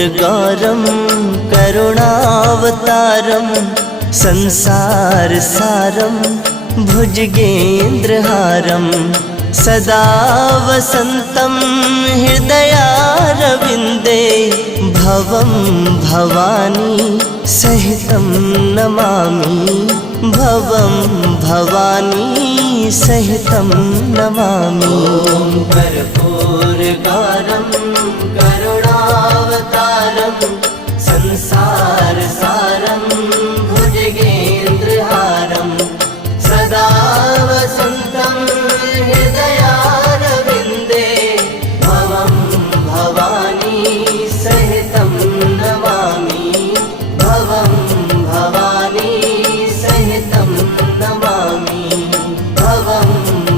कर्पूरगौरं करुणावतारं संसारसारं भुजगेन्द्रहारं सदा वसन्तं हृदयारविन्दे भवं भवानी सहितं नमामि भवं भवानी सहितं नमामि। कर्पूरगौरं करुणावतारं संसारसारं